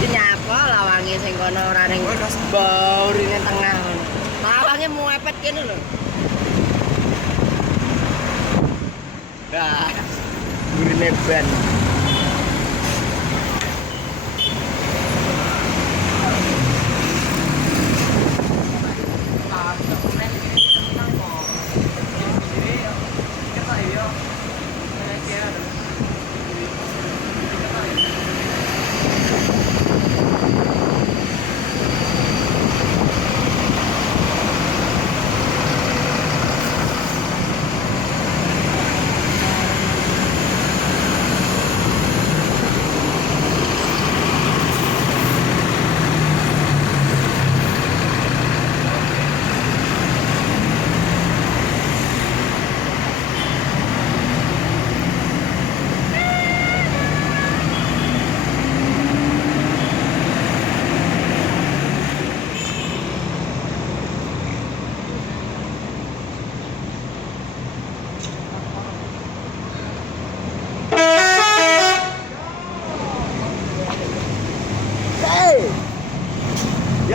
Ki nyapa lawange sing kono ora ning baurine tengah. Lawange muepet kene lho. Nah, burine ban.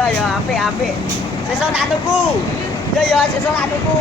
Ya apik. Sesuk tak tuku. Ya sesuk tak tuku.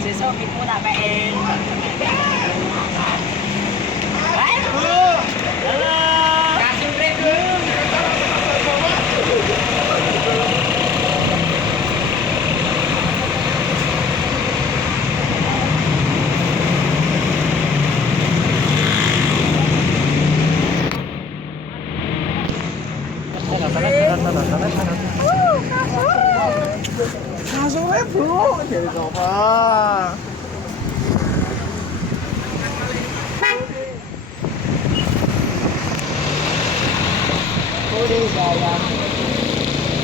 Sesuk piku tak peken. Kasure, Bro. Jadi apa?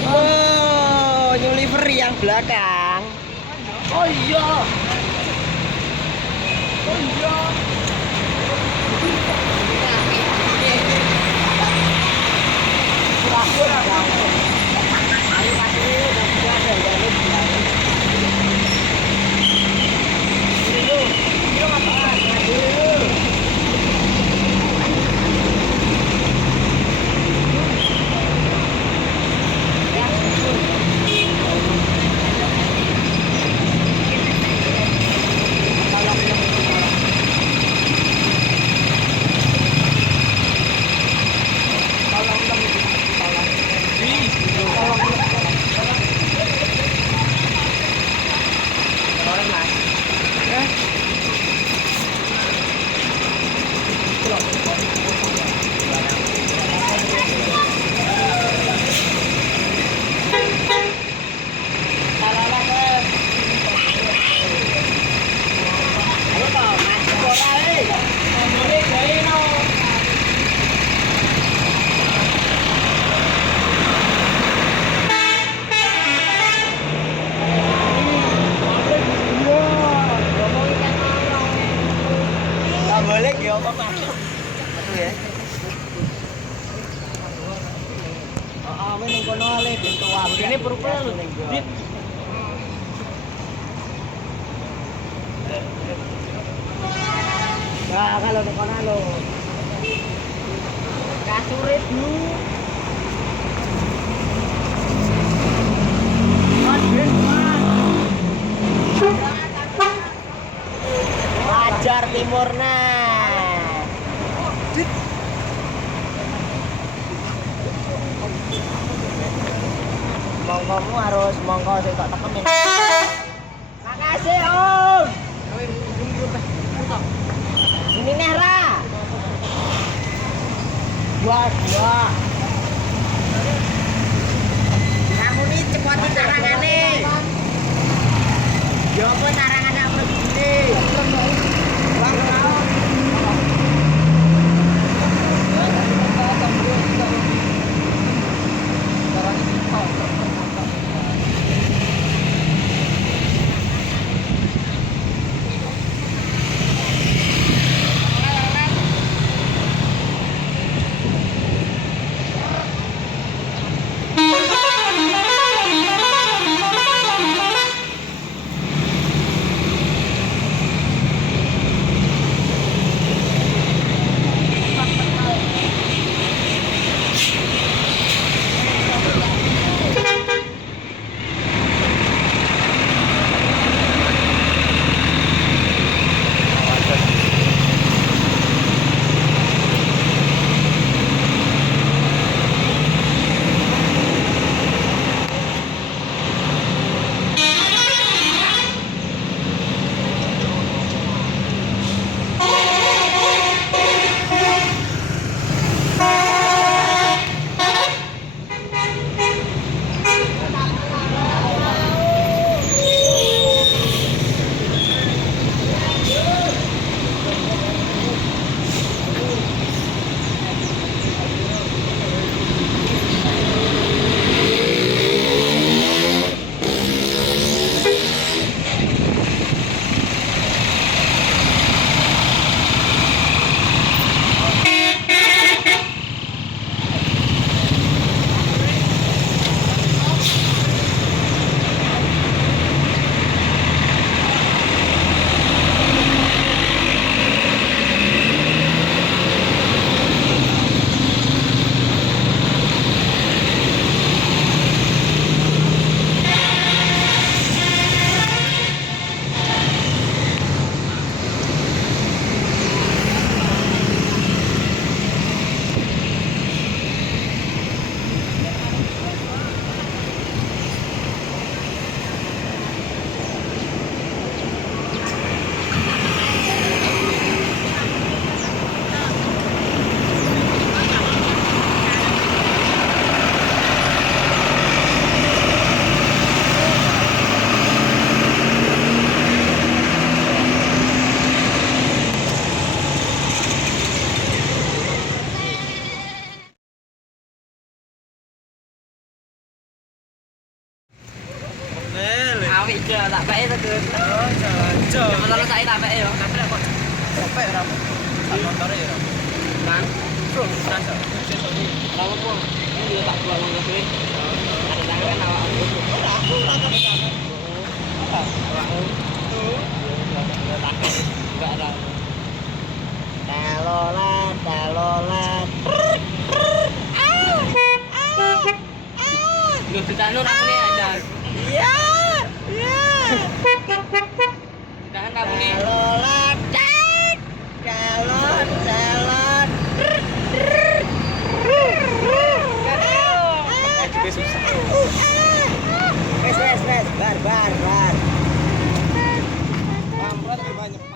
Oh, new livery yang belakang. Oh iya. Boleh ya apa masuk ya. Ning kono ale pintu wae. Ini purple lho ning kono. Nah, kalau ning kono lho. Kasure Bu. Wajar Timurna. Monggomu harus monggo sing tak tekemin. Makasih, Om. Ini nih Ra. Dua. Cepet tolong saya tapek ya. Tapi kok capek ra. Sak motor ya. Bang, Bro, rasa. berapa pun? Ini juga tak pulang ke sini. Ada tangan kan awak aku. Ora, aku ora tapi tangan. Tuh. Enggak ada. Telolet, telolet. Lu ditanu aku nih ada. Iya. Iya. Tahan aku nih. Telolet. Galon, galon. Juga susah. Wes, bar. Kampret banyak.